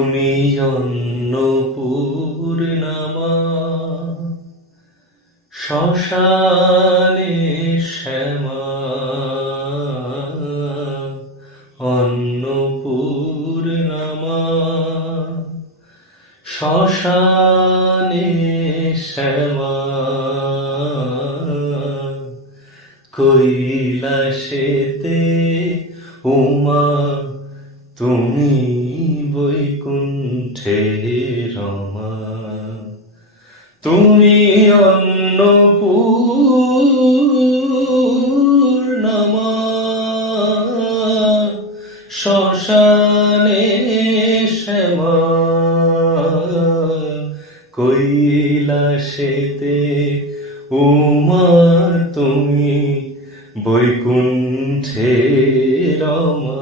তুমি অন্নপূর্ণামা, শ্মশানে শ্যামা। অন্নপূর্ণামা, শ্মশানে শ্যামা। কৈলাসেতে উমা, তুমি বৈকুণ্ঠে রমা। তুমি অন্নপূর্ণামা, শ্মশানে শ্যামা। কৈলাসেতে উমা, তুমি বৈকুণ্ঠে রমা।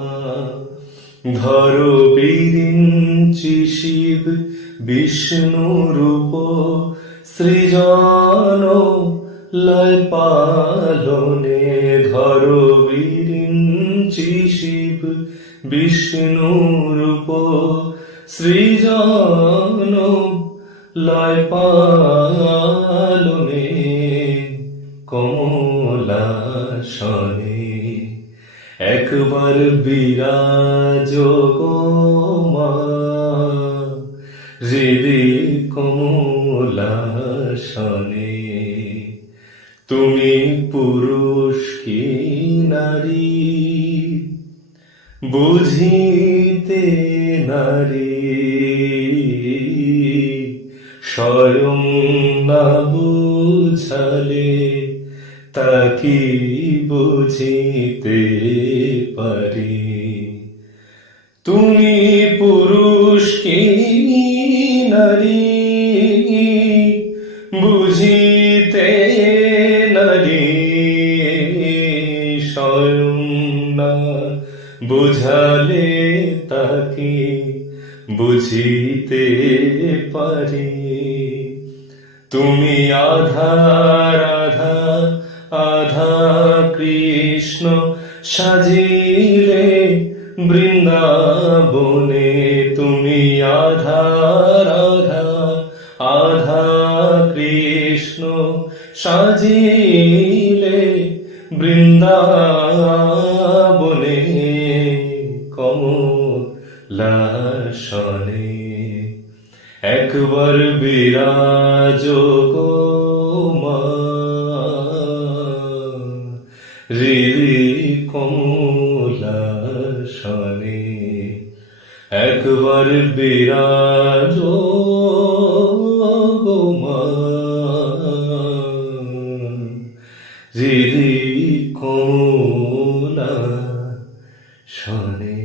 ধরো বিরিঞ্চি শিব বিষ্ণু রূপ, সৃজন লয় পালনে। ধরো বিরিঞ্চি শিব বিষ্ণু রূপ, সৃজন লয় পালনে। কমলাসনে একবার বিরাজ গো মা, হৃদি কমলাসনে। তুমি পুরুষ কি নারী, বুঝিতে নারী। স্বয়ং না বুঝালে তাকি বুঝিতে পারি। তুমি পুরুষ কি নারী, বুঝিতে নারী। স্বয়ং না বুঝালে তাকে বুঝিতে পারি। তুমি আধা রাধা আধা কৃষ্ণ, সাজিলে বৃন্দাবনে। তুমি আধা রাধা আধা কৃষ্ণ, সাজিলে বৃন্দাবনে। কমলাসনে একবার বিরাজ গো মা, হৃদি কমলাসনে। একবার বিরাজ গো মা, হৃদি কমলাসনে।